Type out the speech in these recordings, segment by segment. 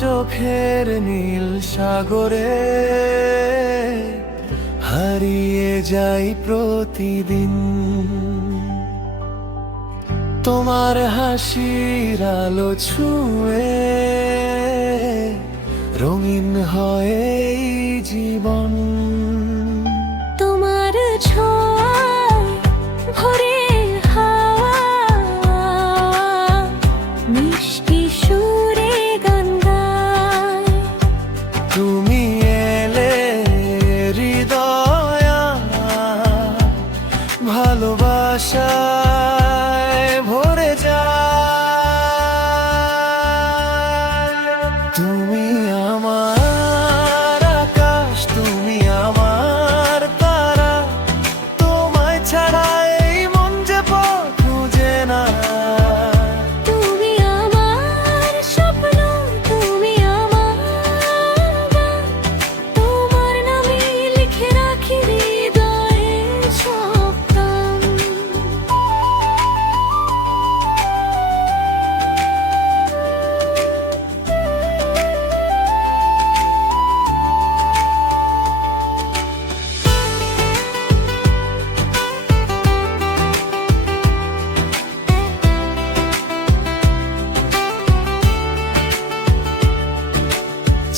চোখের নীল সাগরে হারিয়ে যাই প্রতিদিন। তোমার হাসির আলো ছুঁয়ে রঙিন হয় এই জীবন। তোমার ছোঁয়ায় ভরে হাওয়া মিষ্টি সুরে গান গায়। তুমি এলে হৃদয় ভালোবাসায় ভরে যায়। তুমি আমার আকাশ, তুমি আমার তারা, তোমায় ছাড়া এই মন যে পথ খুঁজে না। তুমি আমার স্বপ্ন, তুমি আমার গান, তোমার নামে লিখে রাখি হৃদয়ের সব গান।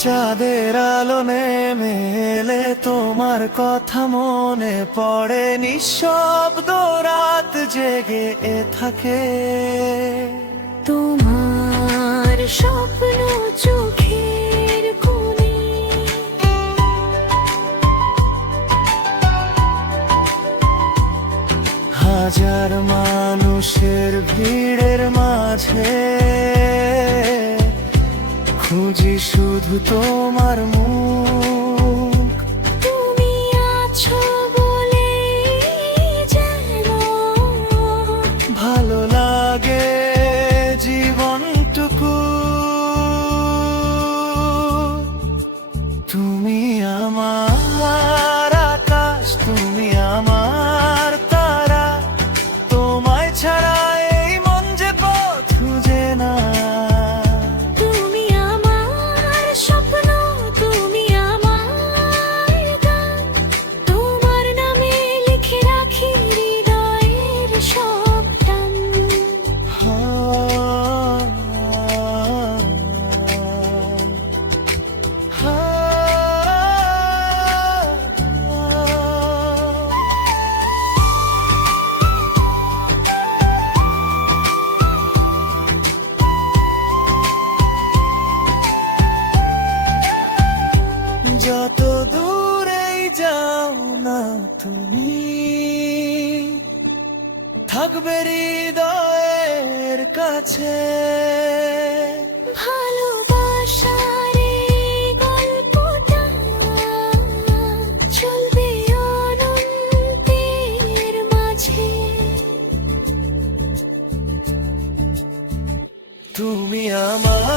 চাঁদের আলো নেমে এলে তোমার কথা মনে পড়ে, নিঃশব্দ রাত জেগে থাকে। তোমার স্বপ্ন চোখের কোণে, হাজার মানুষের ভিড়ের মাঝে খুঁজি শুধু তোমার মুখ। তুমি আছো বলে যেন ভালো লাগে জীবনটুকু। তুমি আমার আকাশ, তুমি আমার তারা, তোমায় ছাড়া এই মন যে পথ খুঁজে না। তুমি আমার স্বপ্ন, তুমি আমার গান, তোমার নামে লিখে রাখি হৃদয়ের সব টান। যত দূরেই যাও না তুমি, থাকবে হৃদয়ের কাছে। ভালোবাসার এই গল্পটা চলবে অনন্তের মাঝে। তুমি আমার